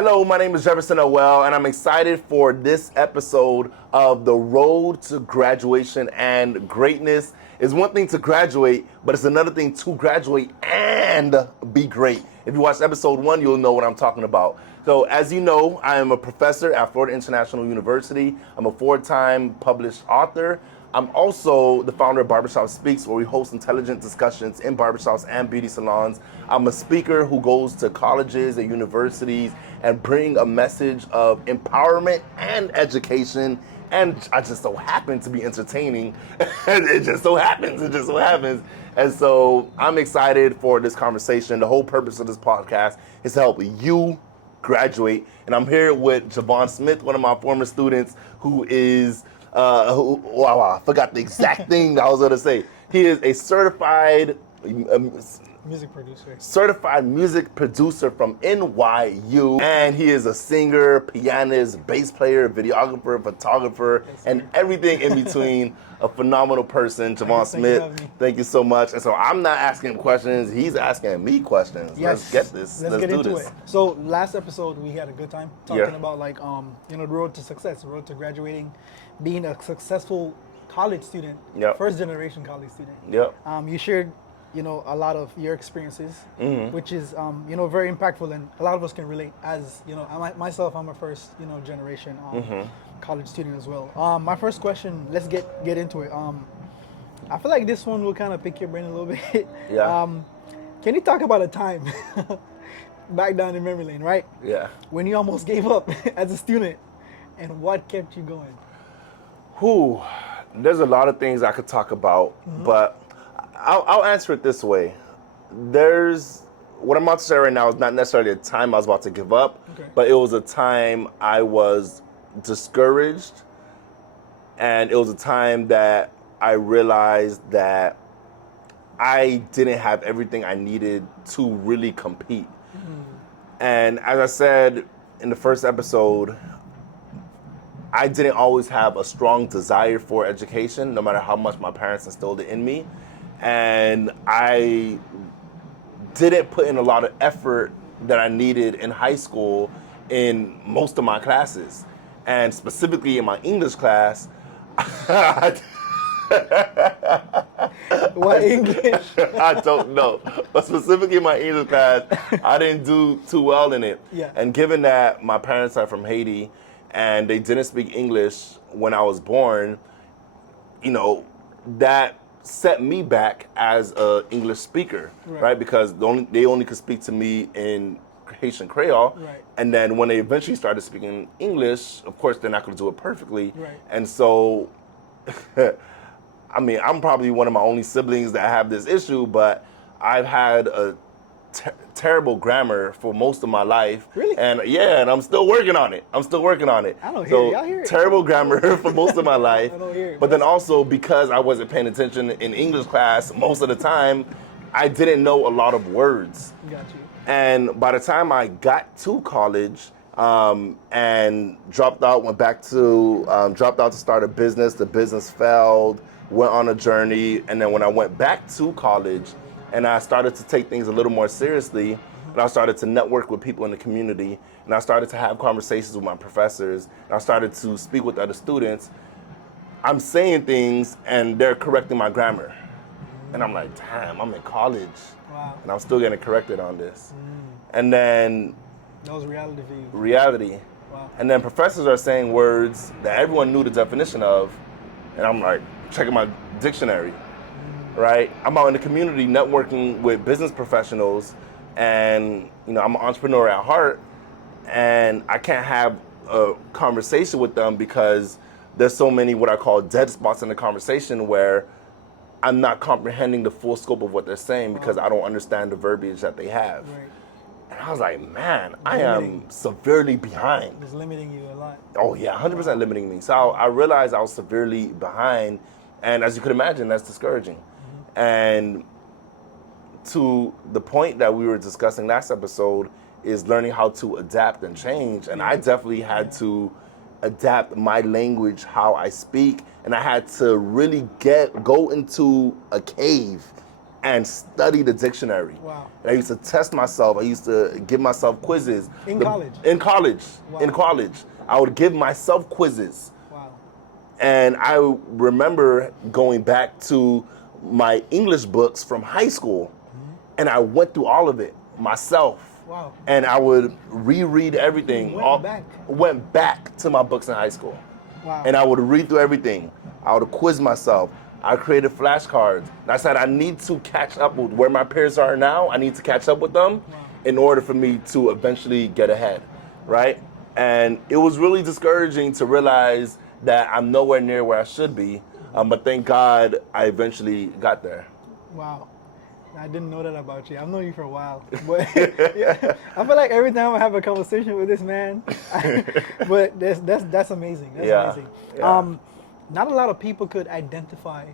Hello, my name is Jefferson Noël, and I'm excited for this episode of The Road to Graduation and Greatness. It's one thing to graduate, but it's another thing to graduate and be great. If you watch episode 1, you'll know what I'm talking about. So as you know, I am a professor at Florida International University. I'm a 4-time published author. I'm also the founder of Barbershop Speaks, where we host intelligent discussions in barbershops and beauty salons. I'm a speaker who goes to colleges and universities and bring a message of empowerment and education. And I just so happen to be entertaining. It just so happens. And so I'm excited for this conversation. The whole purpose of this podcast is to help you graduate. And I'm here with Javon Smith, one of my former students, who is I forgot the exact thing I was going to say. He is a certified music producer from NYU, and he is a singer, pianist, bass player, videographer, photographer, and everything in between. A phenomenal person, Javon Smith. Thank you so much. And so I'm not asking him questions; he's asking me questions. Yes. Let's get this. Let's get into it. So last episode we had a good time talking about the road to success, the road to graduating, being a successful college student, first generation college student. You shared a lot of your experiences, which is very impactful, and a lot of us can relate. As myself, I'm a first generation college student as well. My first question, let's get into it. I feel like this one will kind of pick your brain a little bit. Can you talk about a time back down in memory lane, right? When you almost gave up as a student, and what kept you going? There's a lot of things I could talk about, but I'll answer it this way. What I'm about to say right now is not necessarily a time I was about to give up, but it was a time I was discouraged, and it was a time that I realized that I didn't have everything I needed to really compete. And as I said in the first episode, I didn't always have a strong desire for education, no matter how much my parents instilled it in me. And I didn't put in a lot of effort that I needed in high school in most of my classes. And specifically in my English class, What English? I don't know. But specifically in my English class, I didn't do too well in it. And given that my parents are from Haiti and they didn't speak English when I was born, that set me back as an English speaker, right? Because they only could speak to me in Haitian Creole. And then when they eventually started speaking English, of course, they're not going to do it perfectly. And so, I'm probably one of my only siblings that have this issue, but I've had a terrible grammar for most of my life. Really? And I'm still working on it. I don't hear it. Y'all hear it. Terrible grammar for most of my life. I don't hear it. But then also, because I wasn't paying attention in English class most of the time, I didn't know a lot of words. Got you. And by the time I got to college and dropped out to start a business, the business failed, went on a journey. And then when I went back to college and I started to take things a little more seriously, and I started to network with people in the community, and I started to have conversations with my professors, and I started to speak with other students, I'm saying things and they're correcting my grammar. And I'm like, damn, I'm in college. Wow. And I'm still getting corrected on this. And then... That was reality for you. Reality. Wow. And then professors are saying words that everyone knew the definition of. And I'm like, checking my dictionary, right? I'm out in the community networking with business professionals. And, I'm an entrepreneur at heart. And I can't have a conversation with them because there's so many what I call dead spots in the conversation where I'm not comprehending the full scope of what they're saying because I don't understand the verbiage that they have. And I was like, man, I am severely behind. It's limiting you a lot. Oh yeah, 100% limiting me. So I realized I was severely behind, and as you could imagine, that's discouraging. And to the point that we were discussing last episode is learning how to adapt and change. And I definitely had to adapt my language, how I speak, and I had to really go into a cave and study the dictionary. Wow. And I used to test myself. I used to give myself quizzes. In college? In college. Wow. In college. I would give myself quizzes. Wow. And I remember going back to my English books from high school, and I went through all of it myself. Wow. And I would reread everything. Went back to my books in high school. Wow. And I would read through everything. I would quiz myself. I created flashcards. And I said, I need to catch up with where my peers are now. I need to catch up with them in order for me to eventually get ahead, right? And it was really discouraging to realize that I'm nowhere near where I should be. But thank God I eventually got there. Wow. I didn't know that about you. I've known you for a while. But yeah, I feel like every time I have a conversation with this man, but that's amazing. That's amazing. Yeah. Not a lot of people could identify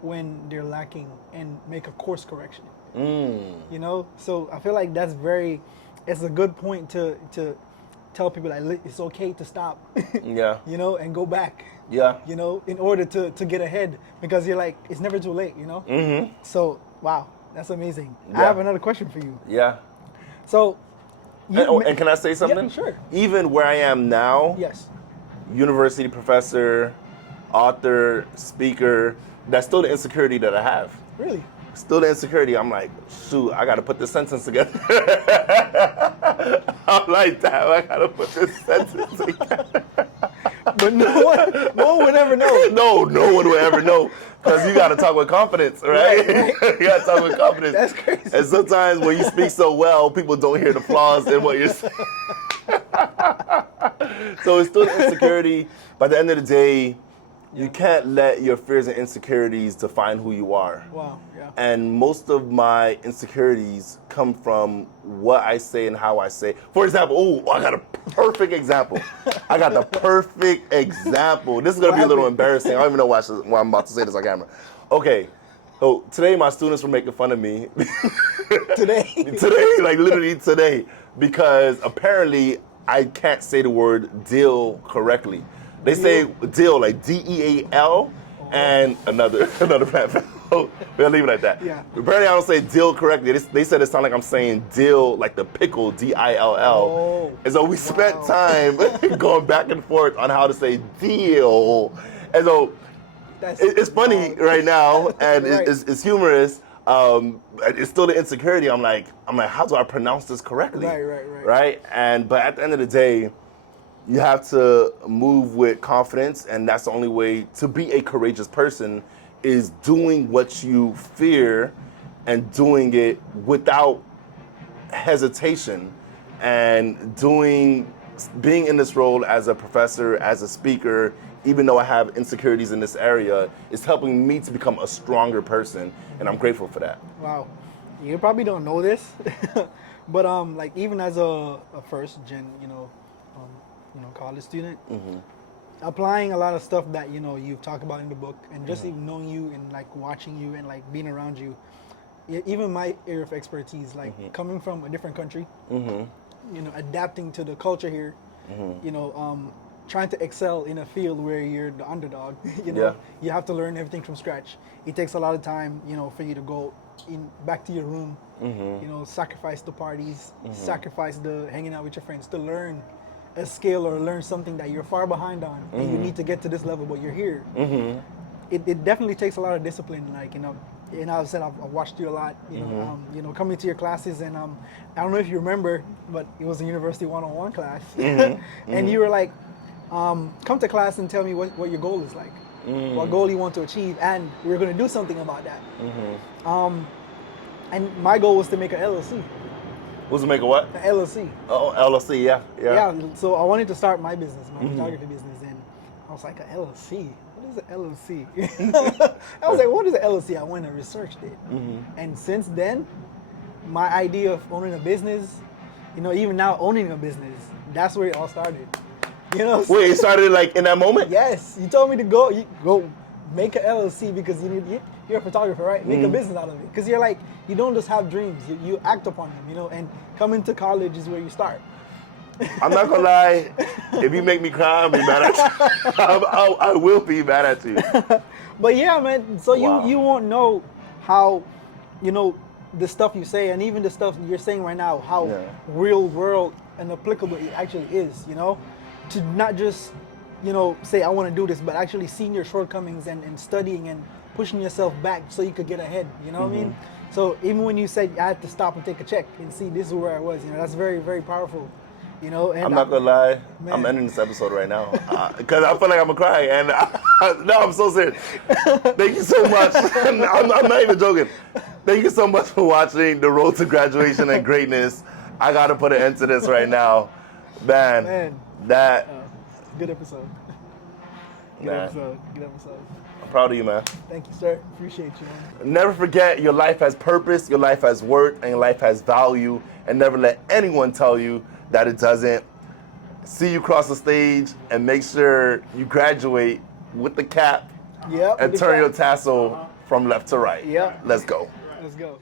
when they're lacking and make a course correction. You know? So I feel like it's a good point to tell people that it's okay to stop. Yeah. You know, and go back. Yeah. You know, in order to get ahead, because you're like, it's never too late, you know? Mm-hmm. So, wow, that's amazing. Yeah. I have another question for you. Yeah. So, and can I say something? Yeah, sure. Even where I am now, Yes. university professor, author, speaker, that's still the insecurity that I have. Really? Still the insecurity. I'm like, shoot, I got to put this sentence together. I'm like, damn, I got to put this sentence together. But no one would ever know. No one would ever know, because you got to talk with confidence, right? Right. You got to talk with confidence. That's crazy. And sometimes when you speak so well, people don't hear the flaws in what you're saying. So it's still insecurity. By the end of the day, you can't let your fears and insecurities define who you are. Wow, yeah. And most of my insecurities come from what I say and how I say. For example, I got a perfect example. I got the perfect example. This is going to be a little embarrassing. I don't even know why I'm about to say this on camera. Okay, so today my students were making fun of me. Today? Today, like literally today, because apparently I can't say the word deal correctly. They say deal like D-E-A-L and another platform. We'll leave it like that. Yeah. Apparently I don't say deal correctly. They said it sounded like I'm saying dill, like the pickle, D-I-L-L. Oh, And so we spent time going back and forth on how to say deal. And so it's funny right now, and Right. it's humorous. It's still the insecurity. I'm like, how do I pronounce this correctly? Right? But at the end of the day, you have to move with confidence, and that's the only way to be a courageous person, is doing what you fear and doing it without hesitation, and being in this role as a professor, as a speaker, even though I have insecurities in this area, is helping me to become a stronger person, and I'm grateful for that. Wow. You probably don't know this, but like even as a first gen, college student, applying a lot of stuff that you've talked about in the book, and just even knowing you and like watching you and like being around you, even my area of expertise, like coming from a different country, adapting to the culture here, trying to excel in a field where you're the underdog, you have to learn everything from scratch. It takes a lot of time, for you to go back to your room, sacrifice the parties, sacrifice the hanging out with your friends to learn a skill or learn something that you're far behind on, and you need to get to this level, but you're here. It definitely takes a lot of discipline, like, and I've said I've watched you a lot, coming to your classes, and I don't know if you remember, but it was a university one-on-one class, and you were like, come to class and tell me what your goal is like, what goal you want to achieve, and we're going to do something about that. And my goal was to make an LLC. Was to make a what? An LLC. Oh, LLC, yeah. Yeah, so I wanted to start my business, my photography business, and I was like, an LLC? What is an LLC? I was like, what is an LLC? I went and researched it. And since then, my idea of owning a business, even now owning a business, that's where it all started. Wait, it started like in that moment? Yes, you told me to go make an LLC because you're a photographer, right? Make a business out of it. Because you're like, you don't just have dreams, you act upon them, and coming to college is where you start. I'm not gonna lie, if you make me cry, I'll be mad at you. I will be mad at you. But yeah, man, so you won't know how you know, the stuff you say and even the stuff you're saying right now, how real world and applicable it actually is, you know, to not just, you know, say I want to do this, but actually seeing your shortcomings and studying and pushing yourself back so you could get ahead, you know what I mean? So even when you said I had to stop and take a check and see this is where I was, you know, that's very, very powerful, you know. And I'm not gonna lie, man. I'm ending this episode right now because I feel like I'm gonna cry, and no, I'm so serious. Thank you so much. I'm not even joking. Thank you so much for watching The Road to Graduation and Greatness. I gotta put an end to this right now, man. That good episode. Good episode. I'm proud of you, man. Thank you, sir. Appreciate you, man. Never forget your life has purpose, your life has worth, and your life has value. And never let anyone tell you that it doesn't. See you cross the stage and make sure you graduate with the cap and turn your tassel from left to right. Yep. Let's go. Let's go.